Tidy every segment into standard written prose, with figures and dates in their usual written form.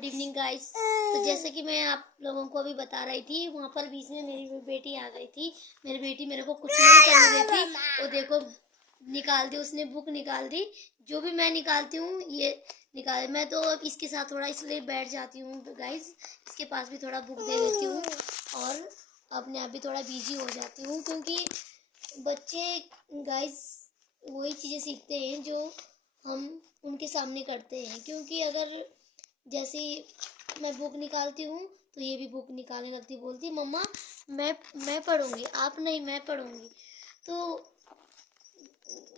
Good evening guys. तो जैसे कि मैं आप लोगों को अभी बता रही थी, वहाँ पर बीच में मेरी बेटी आ गई थी। मेरी बेटी मेरे को कुछ नहीं करने देती। वो देखो निकाल दी, उसने बुक निकाल दी। जो भी मैं निकालती हूँ ये निकाल, मैं तो अब इसके साथ थोड़ा इसलिए बैठ जाती हूँ तो गाइस इसके पास भी थोड़ा बुक दे देती हूँ और अपने आप भी थोड़ा बिजी हो जाती हूँ, क्योंकि बच्चे गाइस वही चीज़ें सीखते हैं जो हम उनके सामने करते हैं। क्योंकि अगर जैसे मैं बुक निकालती हूँ तो ये भी बुक निकालने लगती, बोलती मम्मा मैं पढ़ूंगी, आप नहीं मैं पढ़ूंगी। तो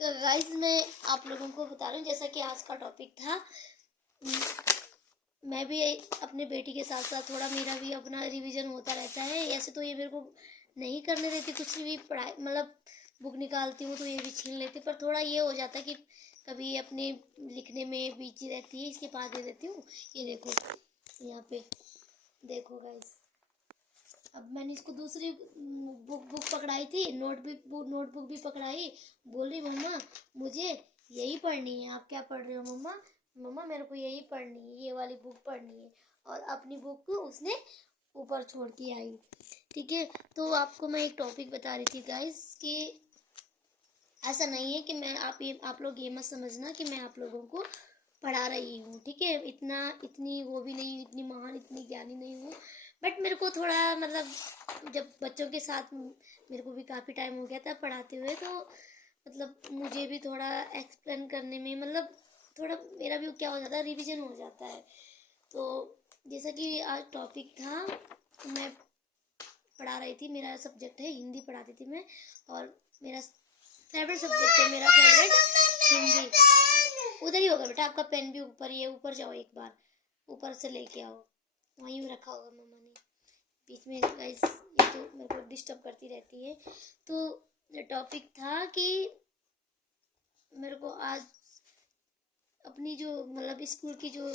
गाइस मैं आप लोगों को बता रही हूँ, जैसा कि आज का टॉपिक था, मैं भी अपने बेटी के साथ साथ थोड़ा मेरा भी अपना रिवीजन होता रहता है। ऐसे तो ये मेरे को नहीं करने देती कुछ भी पढ़ाई, मतलब बुक निकालती हूँ तो ये भी छीन लेती, पर थोड़ा ये हो जाता है कि कभी अपने लिखने में बिजी रहती है। इसके पास दे देती हूँ, ये देखो यहाँ पे देखो गाइस। अब मैंने इसको दूसरी बुक पकड़ाई थी, नोटबुक भी पकड़ाई। बोली मम्मा मुझे यही पढ़नी है। आप क्या पढ़ रहे हो मम्मा? मम्मा मेरे को यही पढ़नी है, ये वाली बुक पढ़नी है। और अपनी बुक को उसने ऊपर छोड़ के आई। ठीक है, तो आपको मैं एक टॉपिक बता रही थी गाइस कि ऐसा नहीं है कि मैं आप लोग ये मत समझना कि मैं आप लोगों को पढ़ा रही हूँ। ठीक है, इतनी वो भी नहीं, इतनी महान इतनी ज्ञानी नहीं हूँ। बट मेरे को थोड़ा मतलब जब बच्चों के साथ मेरे को भी काफ़ी टाइम हो गया था पढ़ाते हुए, तो मतलब मुझे भी थोड़ा एक्सप्लेन करने में मतलब थोड़ा मेरा भी क्या हो जाता है, रिवीजन हो जाता है। तो जैसा कि आज टॉपिक था, मैं पढ़ा रही थी, मेरा सब्जेक्ट है हिंदी पढ़ाती थी मैं, और मेरा फेवरेट सब्जेक्ट है, मेरा फेवरेट हिंदी। उधर ही होगा बेटा, आपका पेन भी ऊपर ही है, ऊपर जाओ एक बार, ऊपर से लेके आओ, वहीं रखा होगा मम्मा ने। बीच में गाइस ये तो मेरे को डिस्टर्ब करती रहती है। तो टॉपिक था कि मेरे को आज अपनी जो मतलब स्कूल की जो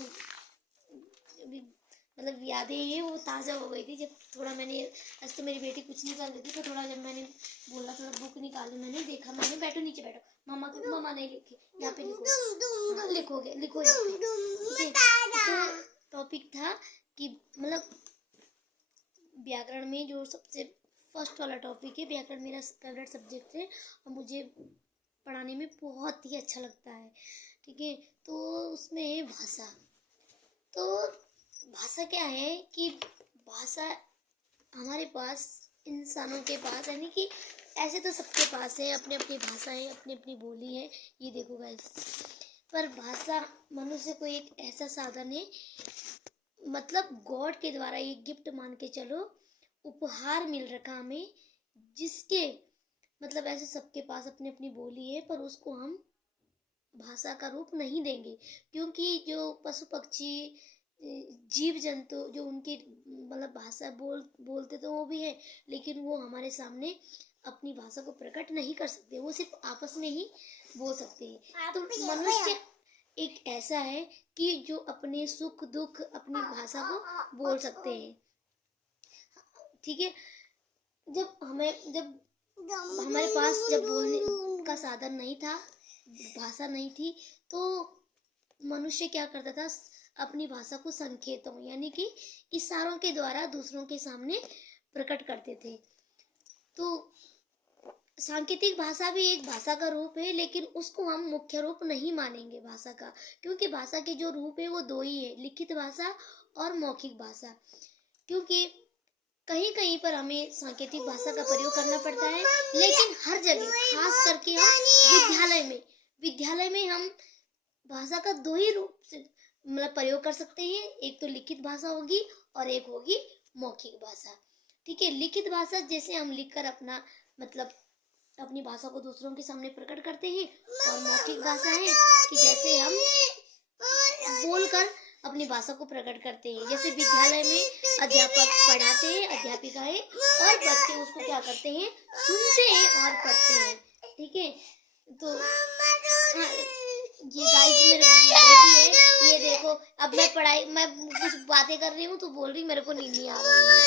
मतलब यादें हैं वो ताज़ा हो गई थी। जब थोड़ा मैंने आज तो मेरी बेटी कुछ नहीं कर रही थी, तो थोड़ा जब मैंने बोला थोड़ा बुक निकालो, मैंने देखा, मैंने बैठो नीचे बैठो, मम्मा नहीं लिखी, यहाँ पे लिखो, हाँ, लिखो यहाँ पे। तो टॉपिक था कि मतलब व्याकरण में जो सबसे फर्स्ट वाला टॉपिक है, व्याकरण मेरा फेवरेट सब्जेक्ट है और मुझे पढ़ाने में बहुत ही अच्छा लगता है। ठीक है, तो उसमें है भाषा। तो भाषा क्या है कि भाषा हमारे पास, इंसानों के पास, यानी कि ऐसे तो सबके पास है अपनी अपनी भाषाएं, अपनी अपनी बोली है, ये देखो गाइस। पर भाषा मनुष्य को एक ऐसा साधन है, मतलब गॉड के द्वारा एक गिफ्ट मान के चलो, उपहार मिल रखा हमें, जिसके मतलब ऐसे सबके पास अपनी अपनी बोली है, पर उसको हम भाषा का रूप नहीं देंगे। क्योंकि जो पशु पक्षी जीव जंतु जो उनकी मतलब भाषा बोलते तो वो भी है, लेकिन वो हमारे सामने अपनी भाषा को प्रकट नहीं कर सकते, वो सिर्फ आपस में ही बोल सकते हैं। तो मनुष्य एक ऐसा है कि जो अपने सुख दुख अपनी भाषा को बोल सकते हैं। ठीक है, जब हमारे पास जब बोलने का साधन नहीं था, भाषा नहीं थी, तो मनुष्य क्या करता था, अपनी भाषा को संकेतों यानी कि इशारों के द्वारा दूसरों के सामने प्रकट करते थे। तो सांकेतिक भाषा भी एक भाषा का रूप है, लेकिन उसको हम मुख्य रूप नहीं मानेंगे भाषा का, क्योंकि भाषा के जो रूप है वो दो ही है, लिखित भाषा और मौखिक भाषा। क्योंकि कहीं कहीं पर हमें सांकेतिक भाषा का प्रयोग करना पड़ता है, लेकिन हर जगह, खास करके हम विद्यालय में हम भाषा का दो ही रूप से मतलब प्रयोग कर सकते हैं। एक तो लिखित भाषा होगी और एक होगी मौखिक भाषा। ठीक है, लिखित भाषा जैसे हम लिखकर अपना मतलब अपनी भाषा को दूसरों के सामने प्रकट करते हैं, और मौखिक भाषा है कि जैसे हम बोलकर अपनी भाषा को प्रकट करते हैं। जैसे विद्यालय में अध्यापक पढ़ाते हैं, अध्यापिकाएं, और बच्चे उसको क्या करते हैं, सुनते हैं और पढ़ते हैं। ठीक है, तो हाँ, ये गाइस मेरी बेटी है, ये देखो अब मैं कुछ बातें कर रही हूँ तो बोल रही मेरे को नींद नहीं आ रही है।